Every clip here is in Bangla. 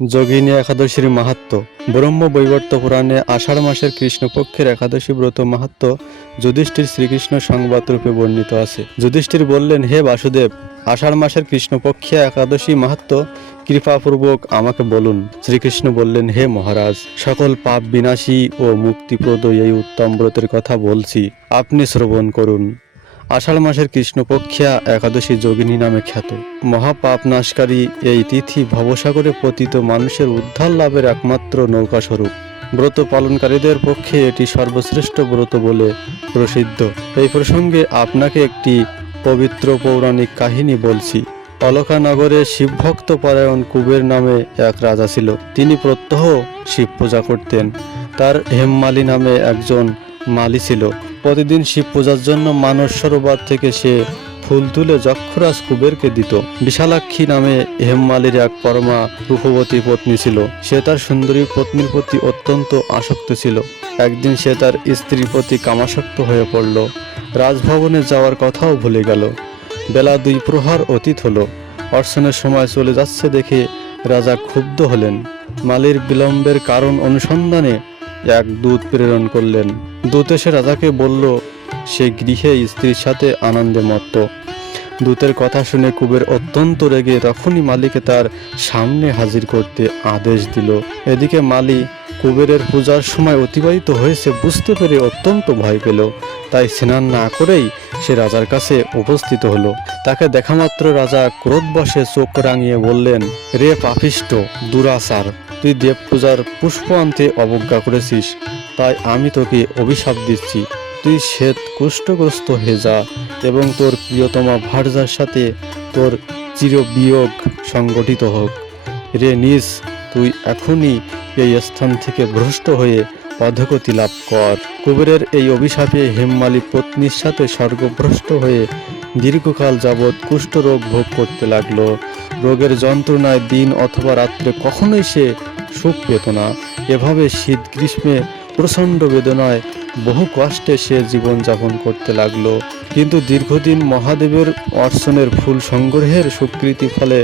যোগিনী একাদশীর মাহাত্ম্য। ব্রহ্ম বৈবর্ত পুরাণে আষাঢ় মাসের কৃষ্ণপক্ষের একাদশী ব্রত মাহাত্ম্য যুধিষ্ঠির শ্রীকৃষ্ণ সংবাদ রূপে বর্ণিত আছে। যুধিষ্ঠির বললেন, হে বাসুদেব, আষাঢ় মাসের কৃষ্ণপক্ষে একাদশী মাহাত্ম্য কৃপাপূর্বক আমাকে বলুন। শ্রীকৃষ্ণ বললেন, হে মহারাজ, সকল পাপ বিনাশী ও মুক্তিপ্রদ এই উত্তম ব্রতের কথা বলছি, আপনি শ্রবণ করুন। আষাঢ় মাসের কৃষ্ণপক্ষিয়া একাদশী যোগিনী নামে খ্যাত। মহাপাপ নাশকারী এই তিথি ভবসাগরে পতিত মানুষের উদ্ধার লাভের একমাত্র নৌকা স্বরূপ। ব্রত পালনকারীদের পক্ষে এটি সর্বশ্রেষ্ঠ ব্রত বলে প্রসিদ্ধ। এই প্রসঙ্গে আপনাকে একটি পবিত্র পৌরাণিক কাহিনী বলছি। অলকানগরে শিবভক্ত পরায়ণ কুবের নামে এক রাজা ছিল। তিনি প্রত্যহ শিব পূজা করতেন। তার হেমমালী নামে একজন মালী ছিল। প্রতিদিন শিব পূজার জন্য মানস সরোবর থেকে সে ফুল তুলে যক্ষরাজ কুবেরকে দিত। বিশালাক্ষী নামে হেমমালীর এক পরমা রূপবতী পত্নী ছিল। সে তার সুন্দরী পত্নীর প্রতি অত্যন্ত আসক্ত ছিল। একদিন সে তার স্ত্রীর প্রতি কামাসক্ত হয়ে পড়ল। রাজভবনে যাওয়ার কথাও ভুলে গেল। বেলা 2 প্রহর অতীত হলো। অর্চনের সময় চলে যাচ্ছে দেখে রাজা ক্ষুব্ধ হলেন। মালীর বিলম্বের কারণ অনুসন্ধানে এক দূত প্রেরণ করলেন। দূত এসে রাজাকে বলল সে গৃহে স্ত্রীর সাথে আনন্দে মত্ত। দূতের কথা শুনে কুবের অত্যন্ত রেগে তখনই মালীকে তার সামনে হাজির করতে আদেশ দিল। এদিকে মালী কুবেরের পূজার সময় অতিবাহিত হয়েছে বুঝতে পেরে অত্যন্ত ভয় পেল। তাই স্নান না করেই সে রাজার কাছে উপস্থিত হলো। তাকে দেখামাত্র রাজা ক্রোধবশে চোখ রাঙিয়ে বললেন, রে পাপিষ্ঠ দুরাচার, তুই দেব পূজার পুষ্প আনতে অবজ্ঞা করেছিস, তাই আমি তোকে অভিশাপ দিচ্ছি। তুই শ্বেত কুষ্ঠগ্রস্ত হয়ে যা এবং তোর প্রিয়তমা ভার্যার সাথে তোর চিরবিয়োগ সংগঠিত হোক। রে নিজ, তুই এখনই এই স্থান থেকে ভ্রষ্ট হয়ে অধোগতি লাভ কর। কুবেরের এই অভিশাপে হেমমালী পত্নীর সাথে স্বর্গভ্রষ্ট হয়ে দীর্ঘকাল যাবৎ কুষ্ঠরোগ ভোগ করতে লাগলো। রোগের যন্ত্রণায় দিন অথবা রাত্রে কখনোই সে সুখ পেত না। এভাবে শীত গ্রীষ্মে প্রচণ্ড বেদনায় বহু কষ্টে সে জীবনযাপন করতে লাগলো। কিন্তু দীর্ঘদিন মহাদেবের অর্চনের ফুল সংগ্রহের স্বীকৃতি ফলে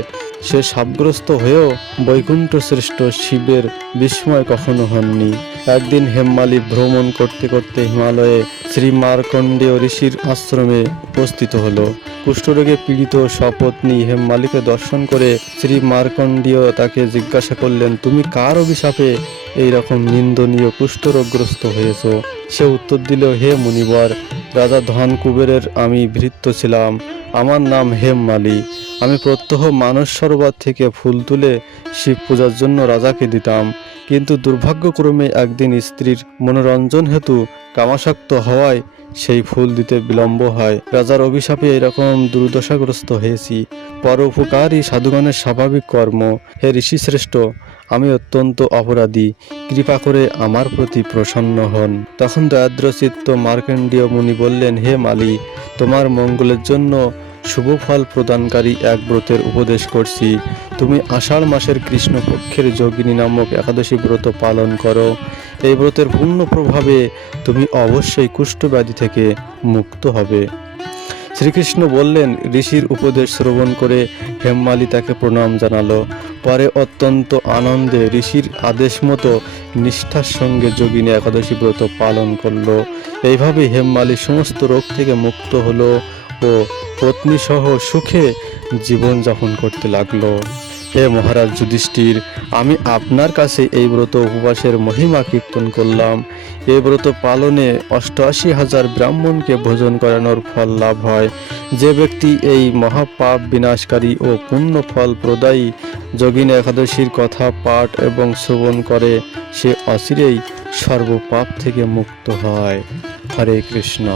সে শাপগ্রস্ত হয়েও বৈকুণ্ঠ শ্রেষ্ঠ শিবের বিস্ময় কখনো হননি। একদিন হেমমালী ভ্রমণ করতে করতে হিমালয়ে শ্রী মার্কণ্ডেয় ঋষির আশ্রমে উপস্থিত হলো। কুষ্ঠরোগে পীড়িত সপত্নী হেমমালীকে দর্শন করে শ্রী মার্কণ্ডেয় তাকে জিজ্ঞাসা করলেন, তুমি কার অভিশাপে এইরকম নিন্দনীয় কুষ্ঠরোগগ্রস্ত হয়েছ? সে উত্তর দিল, হে মুনিবর, রাজা ধন কুবেরের আমি ভৃত্য ছিলাম। আমার নাম হেমমালী। আমি প্রত্যহ মানস সরোবর থেকে ফুল তুলে শিব পূজার জন্য রাজাকে দিতাম। কিন্তু দুর্ভাগ্যক্রমে একদিন স্ত্রীর মনোরঞ্জন হেতু কামাসক্ত হওয়ায় সেই ফুল দিতে বিলম্ব হয়। রাজার অভিশাপে এরকম দুর্দশাগ্রস্ত হয়েছি। পরোপকারী সাধুগণের স্বাভাবিক কর্ম। হে ঋষিশ্রেষ্ঠ, আমি অত্যন্ত অপরাধী, কৃপা করে আমার প্রতি প্রসন্ন হন। তখন দয়াদ্রচিত্ত মার্কণ্ডেয় মুনি বললেন, হে মালী, তোমার মঙ্গলের জন্য শুভফল প্রদানকারী এক ব্রতের উপদেশ করছি। তুমি আষাঢ় মাসের কৃষ্ণপক্ষের যোগিনী নামক একাদশী ব্রত পালন করো। এই ব্রতের পূর্ণ প্রভাবে তুমি অবশ্যই কুষ্ঠব্যাধি থেকে মুক্ত হবে। শ্রীকৃষ্ণ বললেন, ঋষির উপদেশ শ্রবণ করে হেমমালী তাকে প্রণাম জানালো। পরে অত্যন্ত আনন্দে ঋষির আদেশ মতো নিষ্ঠার সঙ্গে যোগিনী একাদশী ব্রত পালন করলো। এইভাবে হেমমালী সমস্ত রোগ থেকে মুক্ত হলো ও পত্নী সহ সুখে জীবনযাপন করতে লাগলো। হে মহারাজ যুধিষ্ঠির, আমি আপনার কাছে এই ব্রত উপবাসের মহিমা কীর্তন করলাম। এই ব্রত পালনে 88,000 ব্রাহ্মণকে ভোজন করানোর ফল লাভ হয়। যে ব্যক্তি এই মহাপাপ বিনাশকারী ও পুণ্য ফল প্রদায়ী যোগিনী একাদশীর কথা পাঠ এবং শ্রবণ করে সে অচিরেই সর্বপাপ থেকে মুক্ত হয়। হরে কৃষ্ণ।